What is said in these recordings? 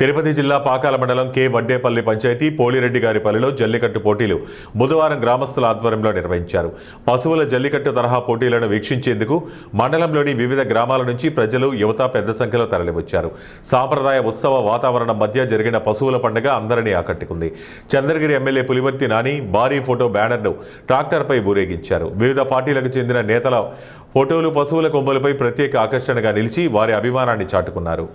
తిరుపతి జిల్లా పాకాల మండలం కె వడ్డేపల్లి పంచాయతీ పోలిరెడ్డిగారిపల్లిలో జల్లికట్టు పోటీలు బుధవారం గ్రామస్తుల ఆధ్వర్యంలో నిర్వహించారు. పశువుల జల్లికట్టు తరహా పోటీలను వీక్షించేందుకు మండలంలోని వివిధ గ్రామాల నుంచి ప్రజలు, యువత పెద్ద సంఖ్యలో తరలివచ్చారు. సాంప్రదాయ ఉత్సవ వాతావరణం మధ్య జరిగిన పశువుల పండుగ అందరినీ ఆకట్టుకుంది. చంద్రగిరి ఎమ్మెల్యే పులివర్తి నాని భారీ ఫోటో బ్యానర్ను ట్రాక్టర్పై ఊరేగించారు. వివిధ పార్టీలకు చెందిన నేతల ఫోటోలు పశువుల కొమ్ములపై ప్రత్యేక ఆకర్షణగా నిలిచి వారి అభిమానాన్ని చాటుకున్నారు.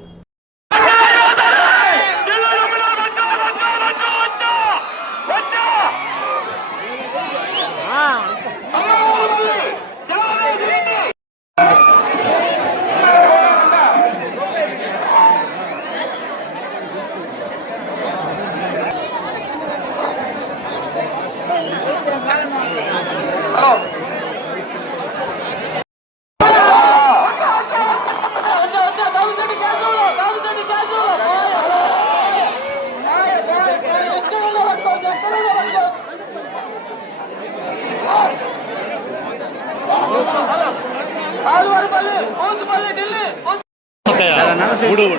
మూడు